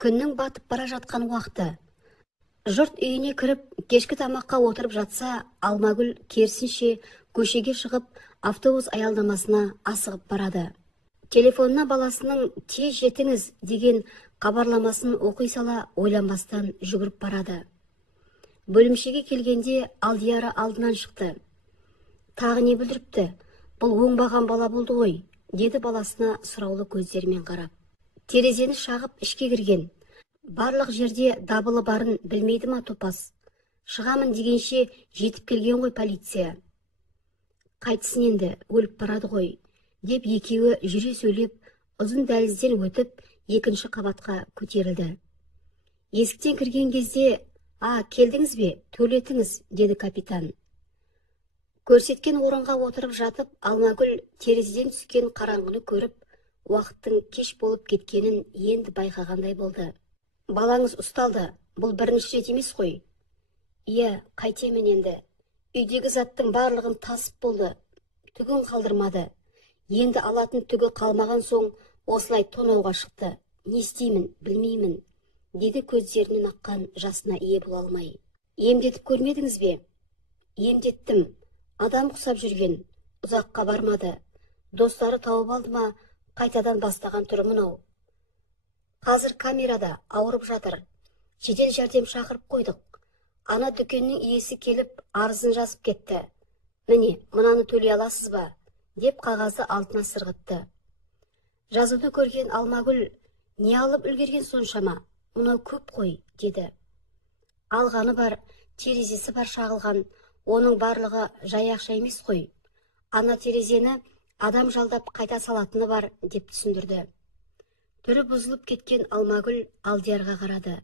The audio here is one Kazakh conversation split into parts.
Күннің батып бара жатқан уақыты. Жұрт үйіне кіріп, кешкі тамаққа отырып жатса, Алмагүл керісінше көшеге шығып, автобус аялдамасына асығып барады. Телефонына баласының «тез жетіңіз» деген хабарламасын оқи сала ойланбастан жүгіріп барады. Бөлімшеге келгенде Алдияры алдынан шықты. «Тағы не бүлдіріпті? Бұл оңбаған бала болды ғой», деді баласына сұраулы көздерімен қарап. Терезені шағып ішке кірген. Барлық жерде дабылы барын білмейді ма топас? Шығамын дегенше жетіп келген ғой полиция. Қайтсын енді, өліп барады ғой, деп екеуі жүре сөйлеп, ұзын дәлізден өтіп, екінші қабатқа көтерілді. Есіктен кірген кезде, келдіңіз бе, төлетіңіз, деді капитан. Көрсеткен орынға отырып жатып, Алмагүл терезеден түскен қараңғыны көріп, уақыттың кеш болып кеткенін енді байқағандай болды. Балаңыз ұсталды, бұл бірінші рет емес қой? Иә, қайтемен енді. Үйдегі заттың барлығын тасып болды, түгін қалдырмады. Енді алатын түгі қалмаған соң осылай тонауға шықты. Не істеймін, білмеймін, деді көздерінен аққан жасына ие бола алмай. Емдетіп көрмедіңіз бе? Емдеттім. Адам құсап жүрген, ұзаққа бармады. Достары тауып алды ма, қайтадан бастаған түрі мынау. Қазір камерада ауырып жатыр. Жедел жәрдем шақырып қойдық. Ана дүкеннің иесі келіп, арызын жазып кетті. Міне, мынаны төлей аласыз ба? Деп қағазды алтына сырғытты. Жазуды көрген Алмагүл, не алып үлгерген соншама? Мынау көп қой, деді. Алғаны бар, терезесі бар шағылған, оның барлығы жай ақша емес қой. Ана терезені адам жалдап қайта салатыны бар, деп түсіндірді. Түрі бұзылып кеткен Алмагүл Алдиярға қарады.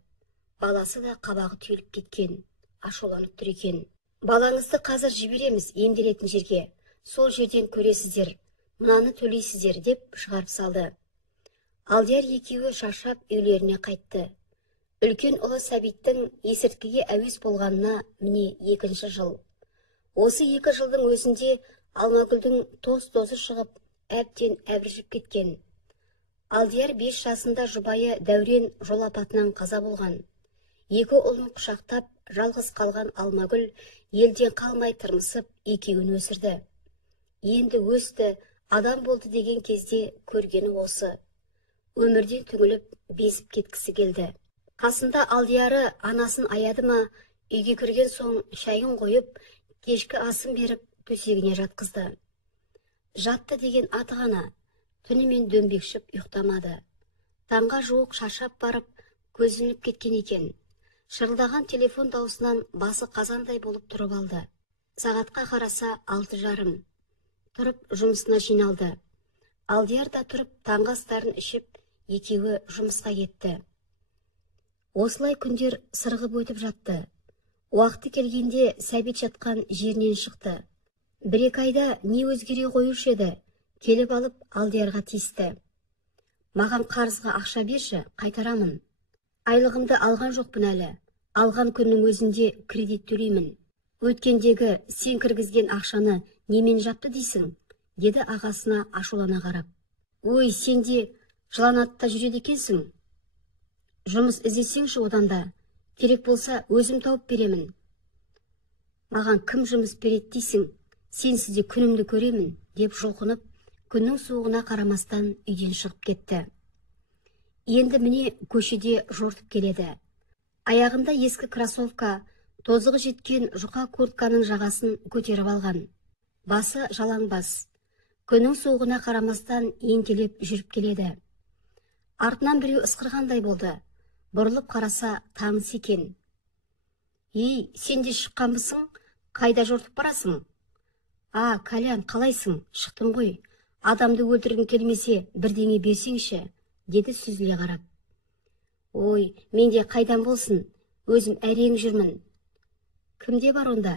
Баласы да қабағы түйіліп кеткен, ашуланып тұр екен. Балаңызды қазір жібереміз емделетін жерге. Сол жерден көресіздер, мынаны төлейсіздер, деп шығарып салды. Алдияр екеуі шаршап үйлеріне қайтты. Үлкен ұлы Сәбиттің есірткіге әуес болғанына міне 2 жыл. Осы 2 жылдың өзінде Алмагүлдің тоз-тозы шығып, әбден әбіржіп кеткен. Алдияр 5 жасында жұбайы Дәурен жол апатынан қаза болған. 2 ұлын құшақтап, жалғыз қалған Алмагүл елден қалмай тырмысып, екеуін өсірді. Енді өсті, адам болды деген кезде көргені осы. Өмірден түңіліп, безіп кеткісі келді. Қасында Алдияры анасын аяды ма, үйге кірген соң шайын қойып, кешкі асын беріп, төсегіне жатқызды. Жатты деген аты ғана, түнімен дөңбекшіп ұйықтамады. Таңға жуық шаршап барып, көзіліп кеткен екен. Шырылдаған телефон даусынан басы қазандай болып тұрып алды. Сағатқа қараса 6:30. Тұрып жұмысына жиналды. Алдияр да тұрып таңғы астарын ішіп, екеуі жұмысқа кетті. Осылай күндер сырғып өтіп жатты. Уақыты келгенде Сәбит жатқан жерінен шықты. 1-2 айда не өзгере қоюшы еді, келіп алып Алдиярға тиісті. Маған қарызға ақша берші, қайтарамын. Айлығымды алған жоқпын әлі. Алған күннің өзінде кредит төлеймін. Өткендегі сен кіргізген ақшаны немен жапты дейсің? Деді ағасына ашулана қарап. Ой, сен де жыланатта жүреді екенсің. Жұмыс іздесеңші одан да. Керек болса өзім тауып беремін. Маған кім жұмыс береді дейсің? Сенсізде күнімді көремін, деп жұлқынып, күннің суығына қарамастан үйден шығып кетті. Енді міне көшеде жортып келеді. Аяғында ескі кроссовка, тозығы жеткен жұқа куртканың жағасын көтеріп алған. Басы жалаңбас. Күннің суығына қарамастан ентелеп жүріп келеді. Артынан біреу ысқырғандай болды. Бұрылып қараса таныс екен. Ей, сен де шыққанбысың? Қайда жортып барасың? Кәлян, қалайсың? Шықтым ғой. Адамды өлтіргің келмесе, бірдеңе берсеңші, деді сүзіле қарап. Ой, менде қайдан болсын? Өзім әрең жүрмін. Кімде бар онда?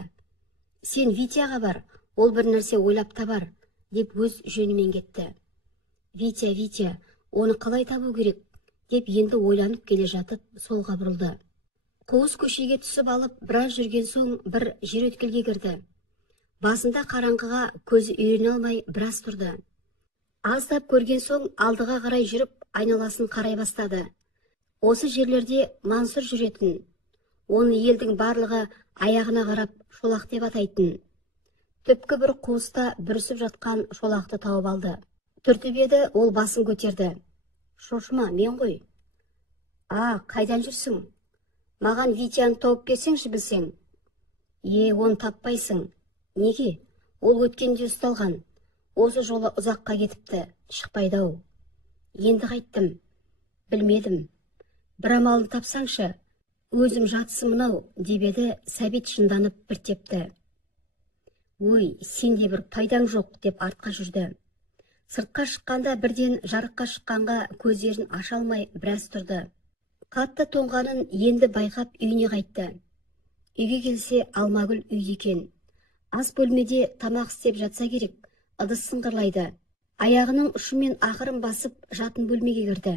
Сен Витяға бар, ол бір нәрсе ойлап табар, деп өз жөнімен кетті. Витя, оны қалай табу керек, деп енді ойланып келе жатып солға бұрылды. Қуыс көшеге түсіп алып, біраз жүрген соң бір жер өткелге кірді. Басында қараңғыға көзі үйрене алмай біраз тұрды. Аздап көрген соң алдыға қарай жүріп, айналасын қарай бастады. Осы жерлерде Мансұр жүретін, оны елдің барлығы аяғына қарап шолақ деп атайтын. Түпкі бір қуыста бүрісіп жатқан шолақты тауып алды. Түртіп еді, ол басын көтерді. Шошыма, мен ғой. Қайдан жүрсің? Маған Витяны тауып берсеңші білсең. Оны таппайсың. Неге? Ол өткенде ұсталған. Осы жолы ұзаққа кетіпті, шықпайды-ау. Енді қайттым. Білмедім. Бір амалын тапсаңшы, өзім жатсы мынау, деп еді. Сәбит шынданып бір тепті. Ой, сенде бір пайдаң жоқ, деп артқа жүрді. Сыртқа шыққанда бірден жарыққа шыққанға көздерін аша алмай біраз тұрды. Қатты тоңғанын енді байқап үйіне қайтты. Үйге келсе Алмагүл үйде екен. Ас бөлмеде тамақ істеп жатса керек, ыдыс сыңғырлайды. Аяғының ұшымен ақырын басып жатын бөлмеге кірді.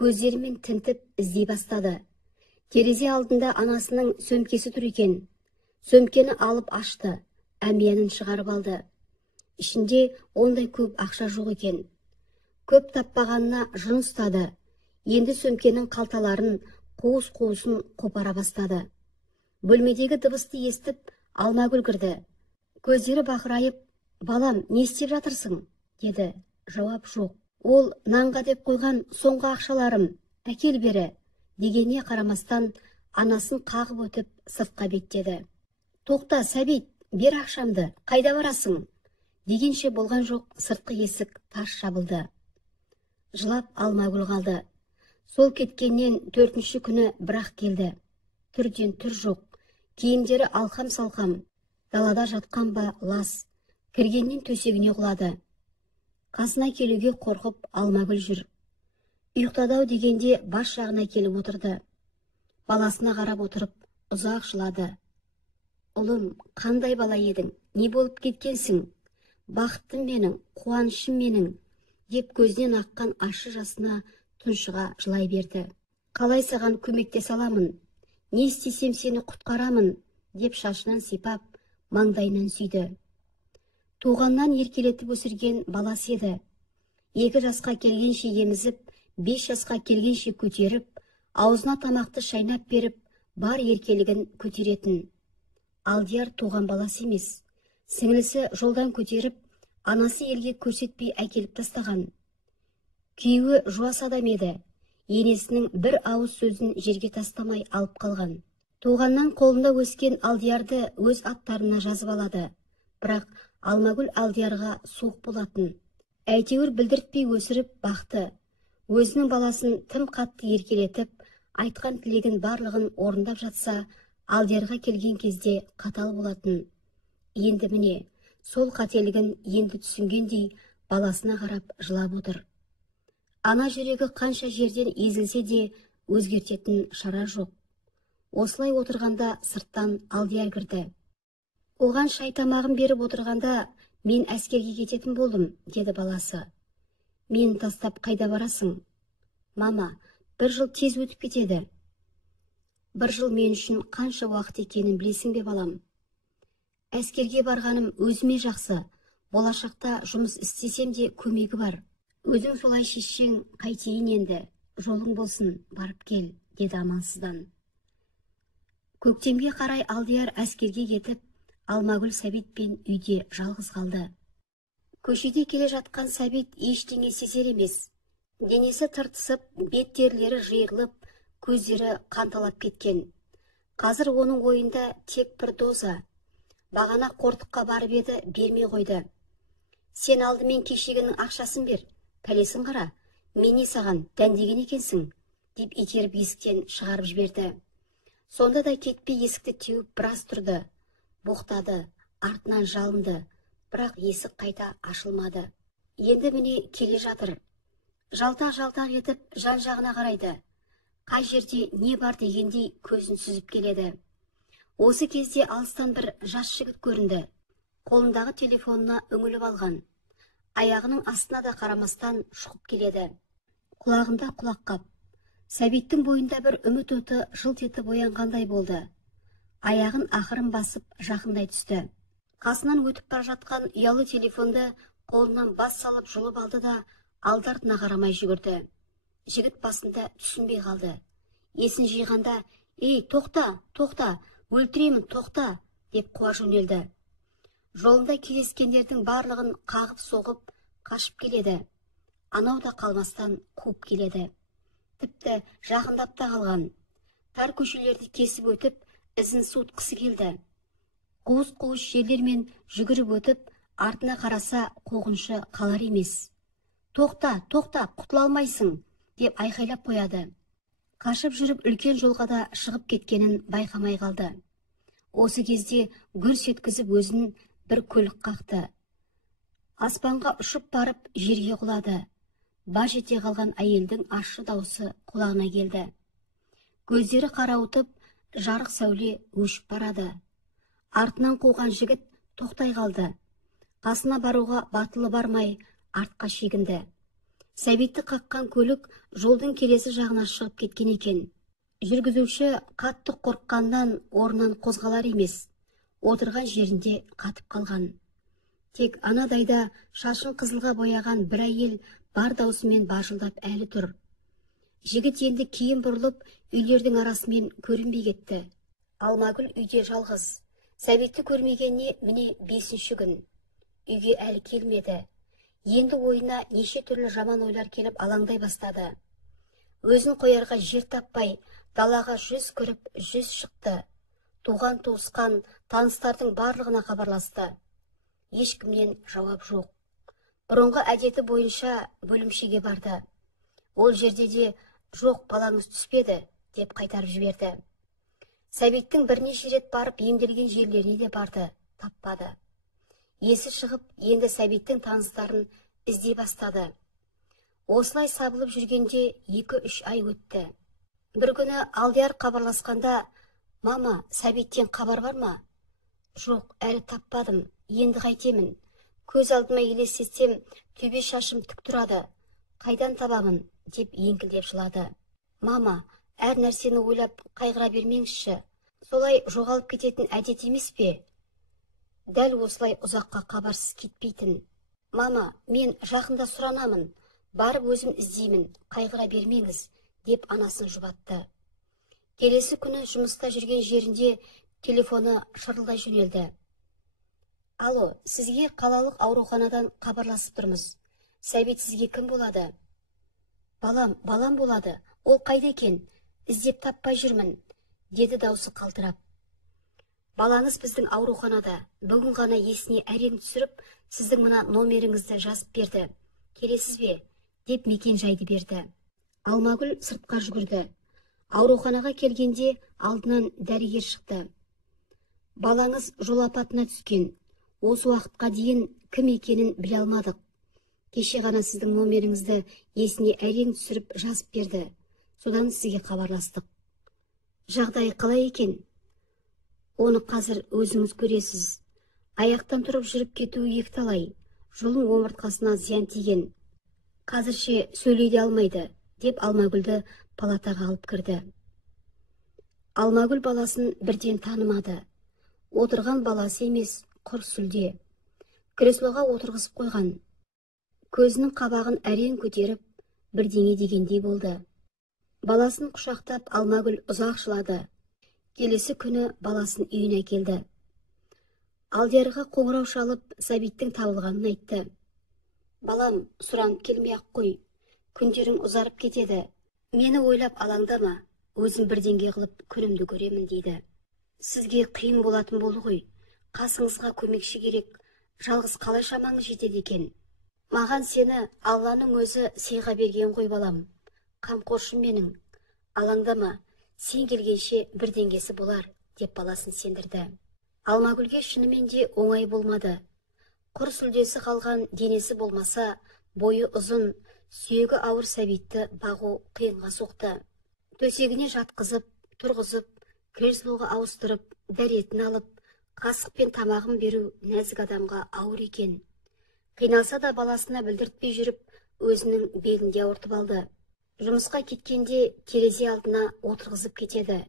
Көздерімен тінтіп іздей бастады. Терезе алдында анасының сөмкесі тұр екен. Сөмкені алып ашты, әмиянын шығарып алды. Ішінде ондай көп ақша жоқ екен. Көп таппағанына жын ұстады. Енді сөмкенің қалталарын, қуыс-қуысын қопара бастады. Бөлмедегі дыбысты естіп, Алмагүл кірді. Көздері бақырайып, балам, не істеп жатырсың? Деді. Жауап жоқ. Ол нанға деп қойған соңғы ақшаларым, әкел бері, дегеніне қарамастан анасын қағып өтіп сыртқа беттеді. Тоқта, Сәбит, бер ақшамды, қайда барасың? Дегенше болған жоқ, сыртқы есік тарс жабылды. Жылап Алмагүл қалды. Сол кеткеннен 4-ші күні бірақ келді. Түрден түр жоқ. Киімдері алқам-салқам. Далада жатқан ба лас. Кіргеннен төсегіне құлады. Қасына келуге қорқып Алмагүл жүр. Ұйықтадау дегенде бас жағына келіп отырды. Баласына қарап отырып ұзақ жылады. Ұлым, қандай бала едің? Не болып кеткенсің? Бақыттым менің, қуанышым менің, деп көзінен аққан ащы жасына тұншыға жылай берді. Қалай саған көмектесе аламын? Не істесем сені құтқарамын, деп шашынан сипап, маңдайынан сүйді. Туғаннан еркелетіп өсірген баласы еді. 2 жасқа келгенше емізіп, 5 жасқа келгенше көтеріп, аузына тамақты шайнап беріп, бар еркелігін көтеретін. Алдияр туған баласы емес. Сіңілісі жолдан көтеріп, анасы елге көрсетпей әкеліп тастаған. Күйеуі жуас адам еді. Енесінің бір ауыз сөзін жерге тастамай алып қалған. Туғаннан қолында өскен Алдиярды өз аттарына жазып алады. Бірақ Алмагүл Алдиярға суық болатын. Әйтеуір білдіртпей өсіріп бақты. Өзінің баласын тым қатты еркелетіп, айтқан тілегін барлығын орындап жатса, Алдиярға келген кезде қатал болатын. Енді міне, сол қателігін енді түсінгендей баласына қарап жылап отыр. Ана жүрегі қанша жерден езілсе де өзгертетін шара жоқ. Осылай отырғанда сырттан Алдияр кірді. Оған шай тамағын беріп отырғанда, мен әскерге кететін болдым, деді баласы. Мен тастап қайда барасың? Мама, 1 жыл тез өтіп кетеді. 1 жыл мен үшін қанша уақыт екенін білесің бе балам? Әскерге барғаным өзіме жақсы. Болашақта жұмыс істесем де көмегі бар. Өзің солай шешсең, қайтейін енді. Жолың болсын, барып кел, деді амансыздан. Көктемге қарай Алдияр әскерге кетіп, Алмагүл Сәбитпен үйде жалғыз қалды. Көшеде келе жатқан Сәбит ештеңе сезер емес. Денесі тыртысып, бет терілері жиырылып, көздері қанталап кеткен. Қазір оның ойында тек бір доза. Бағана қортыққа барып еді, бермей қойды. Сен алдымен кешегінің ақшасын бер, пәлесін қара, мен не саған дәндеген екенсің, деп итеріп есіктен шығарып жіберді. Сонда да кетпей есікті теуіп біраз тұрды. Боқтады, артынан жалынды, бірақ есік қайта ашылмады. Енді міне келе жатыр. Жалтақ-жалтақ етіп жан-жағына қарайды. Қай жерде не бар дегендей көзін сүзіп келеді. Осы кезде алыстан бір жас жігіт көрінді. Қолындағы телефонына үңіліп алған. Аяғының астына да қарамастан шұқып келеді. Құлағында құлаққап. Сәбиттің бойында бір үміт оты жылт етіп оянғандай болды. Аяғын ақырын басып жақындай түсті. Қасынан өтіп бара жатқан ұялы телефонды қолынан бас салып жұлып алды да алды-артына қарамай жүгірді. жігіт басында түсінбей қалды. Есін жиғанда, «Ей, тоқта, өлтіремін, тоқта!» деп қуа жөнелді. Жолында кездескендердің барлығын қағып соғып, қашып келеді. Анау да қалмастан қуып келеді. Тіпті жақындап та қалған. Тар көшелерді кесіп өтіп, ізін суытқысы келді. Қуыс-қуыс жерлермен жүгіріп өтіп, артына қараса қуғыншы қалар емес. «Тоқта, құтыла алмайсың!» деп айқайлап қояды. Қашып жүріп үлкен жолға да шығып кеткенін байқамай қалды. Осы кезде гүрс еткізіп өзін бір көлік қақты. Аспанға ұшып барып жерге құлады. Баж ете қалған әйелдің ащы даусы құлағына келді. Көздері қарауытып, жарық сәуле өшіп барады. Артынан қуған жігіт тоқтай қалды. Қасына баруға батылы бармай, артқа шегінді. Сәбитті қаққан көлік жолдың келесі жағына шығып кеткен екен. Жүргізуші қатты қорыққаннан орнынан қозғалар емес, отырған жерінде қатып қалған. Тек анадайда шашын қызылға бояған бір әйел бар даусымен бажылдап әлі тұр. Жігіт енді кейін бұрылып, үйлердің арасымен көрінбей кетті. Алмагүл үйде жалғыз. Сәбитті көрмегеніне міне 5-ші күн. Үйге әлі келмеді. Енді ойына неше түрлі жаман ойлар келіп алаңдай бастады. Өзін қоярға жер таппай, далаға жүз көріп, жүз шықты. Туған туысқан, таныстардың барлығына хабарласты. Ешкімнен жауап жоқ. Бұрынғы әдеті бойынша бөлімшеге барды. Ол жерде де «Жоқ, балаңыз түспеді» деп қайтарып жіберді. Сәбиттің бірнеше рет барып емделген жерлеріне де барды, таппады. Есі шығып, енді Сәбиттің таныстарын іздей бастады. Осылай сабылып жүргенде 2-3 ай өтті. Бір күні Алдияр хабарласқанда, «Мама, Сәбиттен хабар бар ма?» «Жоқ, әлі таппадым, енді қайтемін. Көз алдыма елестетсем, төбе шашым тік тұрады. Қайдан табамын?» деп еңкілдеп жылады. «Мама, әр нәрсені ойлап қайғыра бермеңізші. Солай жоғалып кететін әдет емес пе?» Дәл осылай ұзаққа хабарсыз кетпейтін. «Мама, мен жақында сұранамын. Барып өзім іздеймін, қайғыра бермеңіз» деп анасын жұбатты. Келесі күні жұмыста жүрген жерінде телефоны шырылдай жөнелді. «Алло, сізге қалалық ауруханадан хабарласып тұрмыз. Сәбит сізге кім болады?» Балам болады. Ол қайда екен? Іздеп таппай жүрмін», деді даусы қалтырап. «Балаңыз біздің ауруханада. Бүгін ғана есіне әрең түсіріп, сіздің мына номеріңізді жазып берді. Келесіз бе?» деп мекен жайды берді. Алмагүл сыртқа жүгірді. Ауруханаға келгенде алдынан дәрігер шықты. «Балаңыз жол апатына түскен. Осы уақытқа дейін кім екенін біле алмадық. Кеше ғана сіздің номеріңізді есіне әрең түсіріп жазып берді. Содан сізге хабарластық. Жағдайы қалай екен?» «Оны қазір өзіңіз көресіз. Аяқтан тұрып жүріп кетуі екіталай. Жұлын омыртқасына зиян тиген. Қазірше сөйлей де алмайды», деп Алмагүлді палатаға алып кірді. Алмагүл баласын бірден танымады. Отырған баласы емес, құр сүлде. Креслоға отырғызып қойған. Көзінің қабағын әрең көтеріп, бірдеңе дегендей болды. Баласын құшақтап Алмагүл ұзақ жылады. Келесі күні баласын үйіне келді. Алдиярға қоңырау шалып, Сәбиттің табылғанын айтты. «Балам, сұранып келмей-ақ қой. Күндерің ұзарып кетеді. Мені ойлап алаңдама. Өзім бірдеңе қылып күнімді көремін» дейді. «Сізге қиын болатын болды ғой. Қасыңызға көмекші керек. Жалғыз қалай шамаңыз жетеді екен? Маған сені Алланың өзі сыйға берген ғой балам. Қамқоршым менің. Алаңдама. Сен келгенше бірдеңесі болар» деп баласын сендірді. Алмагүлге шынымен де оңай болмады. Құр сүлдесі қалған денесі болмаса, бойы ұзын, сүйегі ауыр Сәбитті бағу қиынға соқты. Төсегіне жатқызып, тұрғызып, креслоға ауыстырып, дәретін алып, қасық пен тамағын беру нәзік адамға ауыр екен. Қиналса да баласына білдіртпей жүріп, өзінің белінде ауыртып алды. Жұмысқа кеткенде терезе алдына отырғызып кетеді.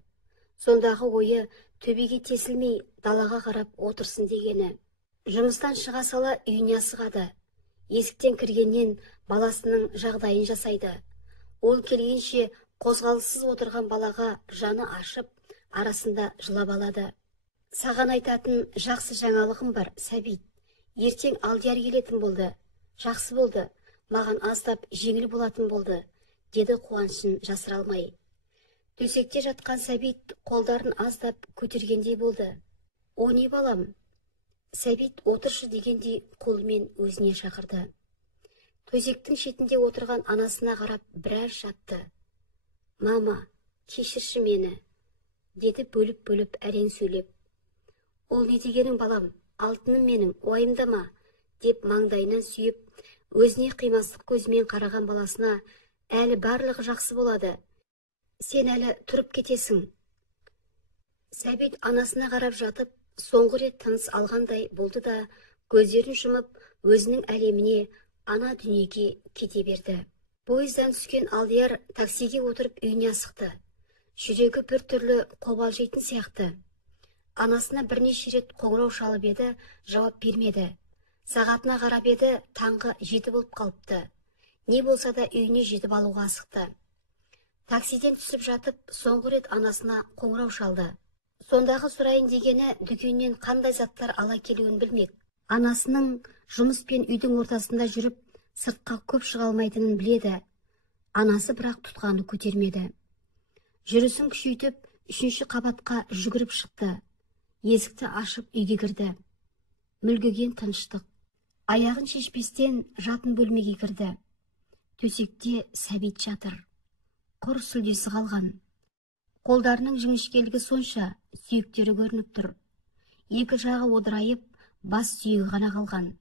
Сондағы ойы төбеге тесілмей далаға қарап отырсын дегені. Жұмыстан шыға сала үйіне асығады. Есіктен кіргеннен баласының жағдайын жасайды. Ол келгенше қозғалыссыз отырған балаға жаны ашып, арасында жылап алады. Саған айтатын жақсы жаңалығым бар, Сәбит. Ертең Алдияр келетін болды. Жақсы болды, маған аздап жеңіл болатын болды, деді қуанышын жасыра алмай. Төсекте жатқан Сәбит қолдарын аздап көтергендей болды. О не балам? Сәбит отыршы дегендей қолымен өзіне шақырды. Төсектің шетінде отырған анасына қарап біраз жатты. Мама, кешірші мені, деді бөліп-бөліп әрең сөйлеп. Ол не дегенің балам, алтыным менің, уайымдама, деп маңдайынан сүйіп, өзіне қимастық көзімен қараған баласына, әлі барлығы жақсы болады. Сен әлі тұрып кетесің. Сәбит анасына қарап жатып, соңғы рет тыныс алғандай болды да, көздерін жұмып, өзінің әлеміне, ана дүниеге кете берді. Пойыздан түскен Алдияр таксиге отырып үйіне асықты. Жүрегі бір түрлі қобалжитын сияқты. Анасына бірнеше рет қоңырау шалып еді, жауап бермеді. Сағатына қарап еді, таңғы 7 болып қалыпты. Не болса да үйіне жетіп алуға асықты. Таксиден түсіп жатып, соңғы рет анасына қоңырау шалды. Сондағы сұрайын дегені дүкеннен қандай заттар ала келуін білмек. Анасының жұмыс пен үйдің ортасында жүріп, сыртқа көп шыға алмайтынын біледі. Анасы бірақ тұтқаны көтермеді. Жүрісін күшейтіп, 3-ші қабатқа жүгіріп шықты. Есікті ашып үйге кірді. Мүлгіген тыныштық. Аяғын шешпестен жатын бөлмеге кірді. Төсекте Сәбит жатыр. Құр сүлдесі қалған. Қолдарының жіңішкелігі сонша, сүйектері көрініп тұр. Екі жағы одырайып, бас сүйегі ғана қалған.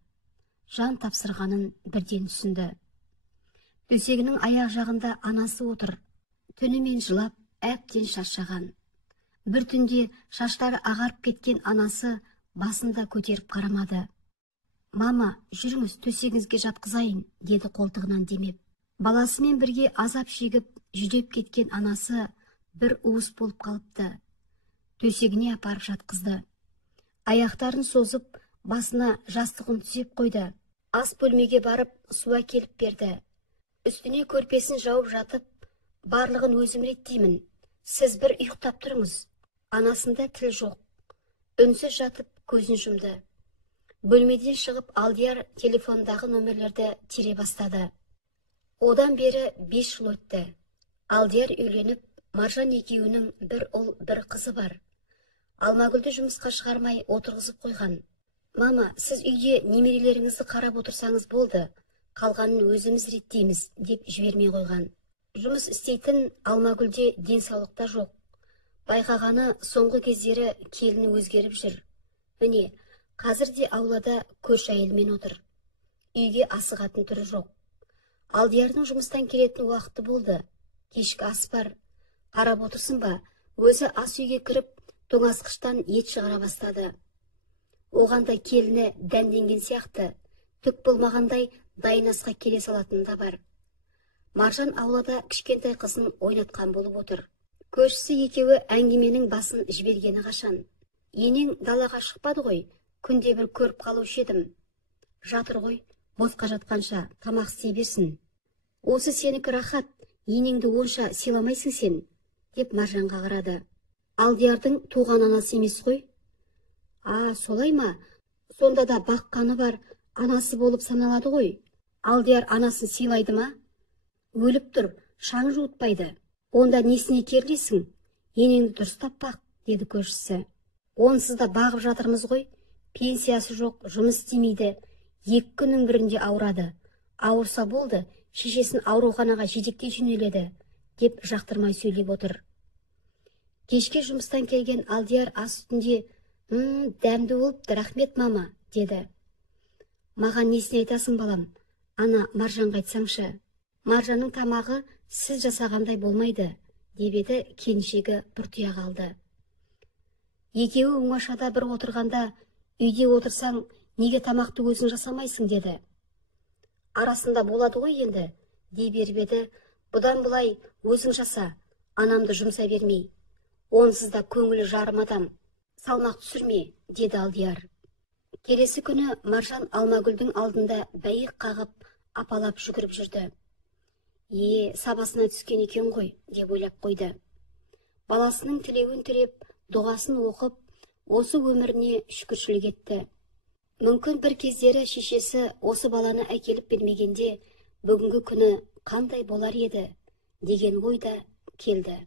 Жан тапсырғанын бірден түсінді. Төсегінің аяқ жағында анасы отыр. Түнімен жылап, әбден шаршаған. Бір түнде шаштары ағарып кеткен анасы басында көтеріп қарамады. Мама, жүріңіз, төсегіңізге жатқызайын, деді қолтығынан демеп. Баласымен бірге азап шегіп, жүдеп кеткен анасы бір уыс болып қалыпты. Төсегіне апарып жатқызды. Аяқтарын созып, басына жастығын түзеп қойды. Ас бөлмеге барып, су әкеліп берді. Үстіне көрпесін жауып жатып, барлығын өзім реттеймін. Сіз бір ұйықтап тұрыңыз. Анасында тіл жоқ. Үнсіз жатып, көзін жұмды. Бөлмеден шығып, Алдияр телефондағы нөмерлерді тере бастады. Одан бері 5 жыл өтті. Алдияр үйленіп, Маржан екеуінің бір ұл, бір қызы бар. Алмагүлді жұмысқа шығармай отырғызып қойған. Мама, сіз үйде немерелеріңізді қарап отырсаңыз болды, қалғанын өзіміз реттейміз, деп жібермей қойған. Жұмыс істейтін Алмагүлде денсаулықта жоқ. Байқағаны соңғы кездері келіні өзгеріп жүр. Міне, қазір де аулада көрші әйелмен отыр. Үйге асығатын түрі жоқ. Алдиярдың жұмыстан келетін уақыты болды. Кешкі ас бар. Қарап отырсын ба, өзі ас үйге кіріп, тоңазытқыштан ет шығара бастады. Оғанда келіні дәнденген сияқты, түк болмағандай дайын асқа келе салатын да бар. Маржан аулада кішкентай қызын ойнатқан болып отыр. Көршісі екеуі әңгіменің басын жібергені қашан. Енең далаға шықпады ғой, күнде бір көріп қалушы едім. Жатыр ғой, босқа жатқанша тамақ істей берсін. Осы сенікі рахат, енеңді онша сыйламайсың сен, деп Маржанға қарады. Алдиярдың туған анасы емес қой. Солай ма? Сонда да баққаны бар анасы болып саналады ғой. Алдияр анасын сыйлайды ма? Өліп тұр, шаң жуытпайды. Онда несіне керлесің? Енеңді дұрыстап бақ, деді көршісі. Онсыз да бағып жатырмыз ғой. Пенсиясы жоқ, жұмыс істемейді. 2 күннің бірінде ауырады. Ауырса болды, шешесін ауруханаға жетектей жөнеледі, деп жақтырмай сөйлеп отыр. Кешке жұмыстан келген Алдияр ас үстінде, дәмді болыпты, рахмет мама, деді. Маған несіне айтасың балам? Ана Маржанға айтсаңшы. Маржанның тамағы сіз жасағандай болмайды, деп еді келіншегі бұртия қалды. Екеуі оңашада бір отырғанда, үйде отырсаң, неге тамақты өзің жасамайсың, деді. Арасында болады ғой енді, дей беріп еді, бұдан бұлай өзің жаса, анамды жұмса бермей. Онсыз да көңілі жарым адам. Салмақ түсірме, деді Алдияр. Келесі күні Маржан Алмагүлдің алдында бәйек қағып, апалап жүгіріп жүрді. Сабасына түскен екен ғой, деп ойлап қойды. Баласының тілеуін тілеп, дұғасын оқып, осы өміріне шүкіршілік етті. Мүмкін бір кездері шешесі осы баланы әкеліп бермегенде, бүгінгі күні қандай болар еді, деген ой да келді.